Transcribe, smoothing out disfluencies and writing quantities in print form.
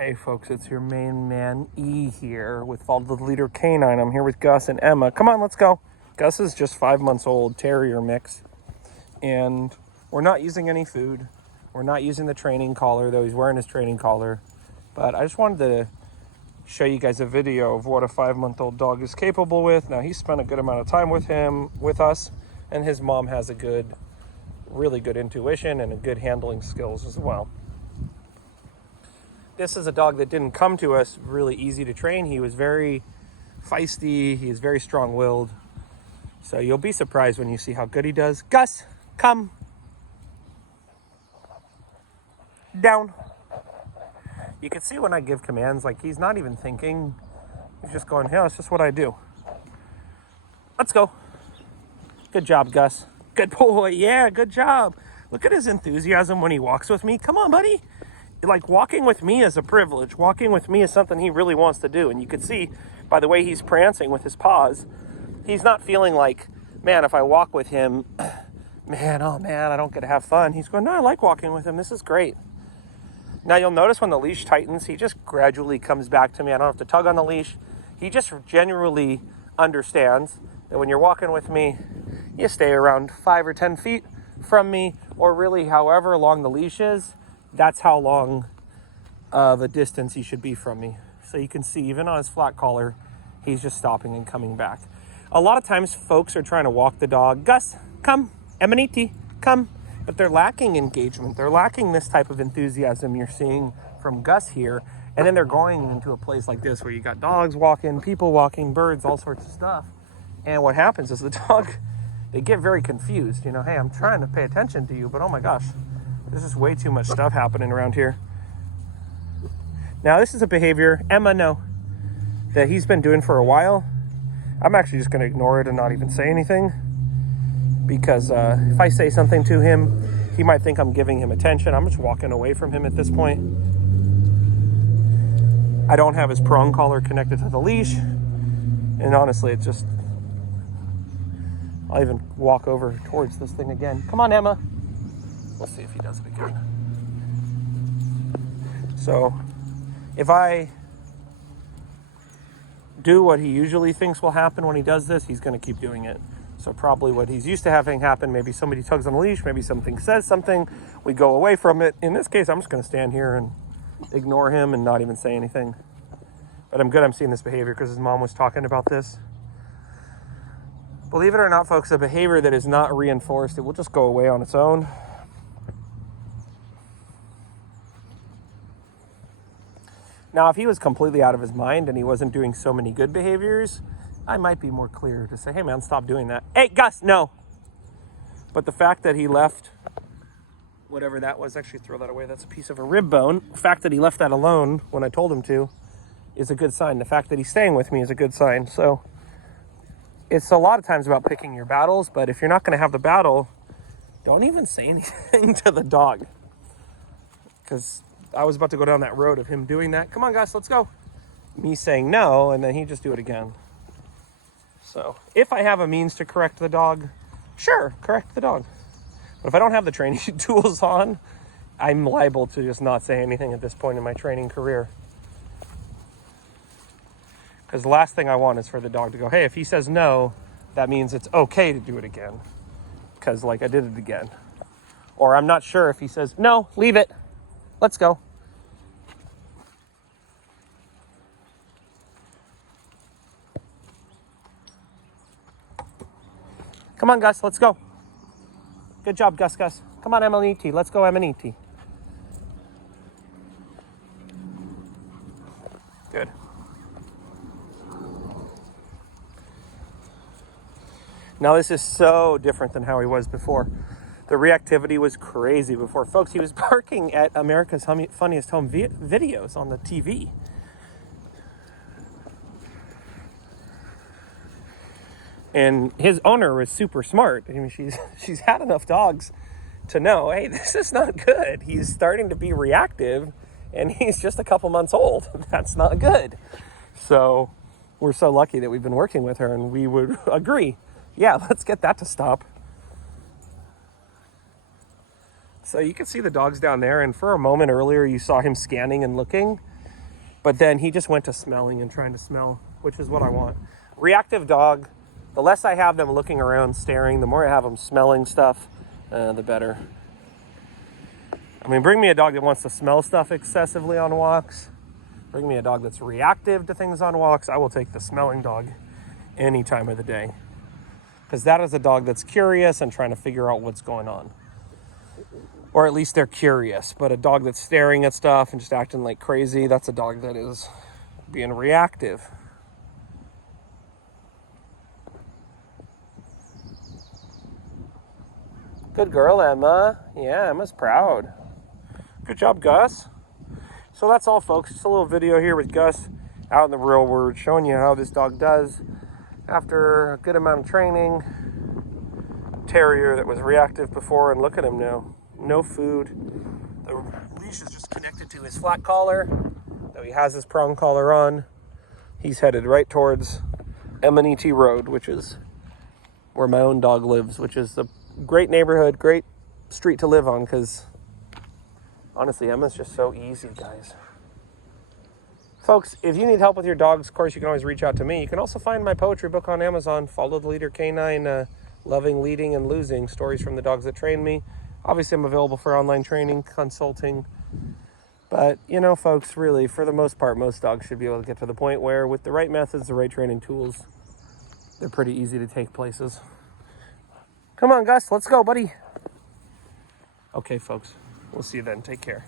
Hey folks, it's your main man E here with Follow the Leader Canine. I'm here with Gus and Emma. Come on, let's go. Gus is just 5 months old, terrier mix. And we're not using any food. We're not using the training collar, though he's wearing his training collar. But I just wanted to show you guys a video of what a 5-month-old dog is capable with. Now, he spent a good amount of time with us, and his mom has a really good intuition and a good handling skills as well. This is a dog that didn't come to us really easy to train. He was very feisty. He is very strong-willed. So you'll be surprised when you see how good he does. Gus, come. Down. You can see when I give commands, like he's not even thinking. He's just going, yeah, it's just what I do. Let's go. Good job, Gus. Good boy. Yeah, good job. Look at his enthusiasm when he walks with me. Come on, buddy. Like, walking with me is a privilege. Walking with me is something he really wants to do. And you can see by the way he's prancing with his paws, he's not feeling like, man, if I walk with him, man, I don't get to have fun. He's going, no, I like walking with him. This is great. Now, you'll notice when the leash tightens, he just gradually comes back to me. I don't have to tug on the leash. He just genuinely understands that when you're walking with me, you stay around 5 or 10 feet from me, or really however long the leash is. That's how long of a distance he should be from me. So you can see, even on his flat collar, he's just stopping and coming back. A lot of times, folks are trying to walk the dog. Gus, come. Emaniti, come. But they're lacking engagement. They're lacking this type of enthusiasm you're seeing from Gus here. And then they're going into a place like this where you got dogs walking, people walking, birds, all sorts of stuff. And what happens is the dog, they get very confused. You know, hey, I'm trying to pay attention to you, but oh my gosh, there's just way too much stuff happening around here. Now, this is a behavior, Emma, no, that he's been doing for a while. I'm actually just going to ignore it and not even say anything, because if I say something to him, he might think I'm giving him attention. I'm just walking away from him at this point. I don't have his prong collar connected to the leash, and honestly, it just, I'll even walk over towards this thing again. Come on, Emma. We'll see if he does it again. So, if I do what he usually thinks will happen when he does this, he's going to keep doing it. So probably what he's used to having happen, maybe somebody tugs on the leash, maybe something says something, we go away from it. In this case, I'm just going to stand here and ignore him and not even say anything. But I'm seeing this behavior because his mom was talking about this. Believe it or not, folks, a behavior that is not reinforced, it will just go away on its own. Now, if he was completely out of his mind and he wasn't doing so many good behaviors, I might be more clear to say, hey, man, stop doing that. Hey, Gus, no. But the fact that he left whatever that was, actually throw that away, that's a piece of a rib bone. The fact that he left that alone when I told him to is a good sign. The fact that he's staying with me is a good sign. So it's a lot of times about picking your battles, but if you're not going to have the battle, don't even say anything to the dog. Because I was about to go down that road of him doing that. Come on, Gus, let's go. Me saying no, and then he'd just do it again. So if I have a means to correct the dog, sure, correct the dog. But if I don't have the training tools on, I'm liable to just not say anything at this point in my training career. Because the last thing I want is for the dog to go, hey, if he says no, that means it's okay to do it again. Because, like, I did it again. Or I'm not sure if he says, no, leave it. Let's go. Come on, Gus, let's go. Good job, Gus. Come on, Emaniti. Let's go, Emaniti. Good. Now, this is so different than how he was before. The reactivity was crazy before. Folks, he was barking at America's Funniest Home videos on the TV. And his owner was super smart. I mean, she's had enough dogs to know, hey, this is not good. He's starting to be reactive, and he's just a couple months old. That's not good. So we're so lucky that we've been working with her, and we would agree, yeah, let's get that to stop. So you can see the dogs down there, and for a moment earlier you saw him scanning and looking. But then he just went to smelling and trying to smell, which is what I want. Reactive dog, the less I have them looking around, staring, the more I have them smelling stuff, the better. I mean, bring me a dog that wants to smell stuff excessively on walks. Bring me a dog that's reactive to things on walks. I will take the smelling dog any time of the day. Because that is a dog that's curious and trying to figure out what's going on. Or at least they're curious. But a dog that's staring at stuff and just acting like crazy, that's a dog that is being reactive. Good girl, Emma. Yeah, Emma's proud. Good job, Gus. So that's all, folks. Just a little video here with Gus out in the real world, showing you how this dog does after a good amount of training. Terrier that was reactive before, and look at him now. No food. The leash is just connected to his flat collar, though he has his prong collar on. He's headed right towards M&ET Road, which is where my own dog lives, which is a great neighborhood, great street to live on, because honestly, Emma's just so easy, guys. Folks, if you need help with your dogs, of course, you can always reach out to me. You can also find my poetry book on Amazon, Follow the Leader Canine, Loving, Leading, and Losing, Stories from the Dogs That Trained Me. Obviously, I'm available for online training, consulting. But, you know, folks, really, for the most part, most dogs should be able to get to the point where, with the right methods, the right training tools, they're pretty easy to take places. Come on, Gus, let's go, buddy. Okay, folks, we'll see you then. Take care.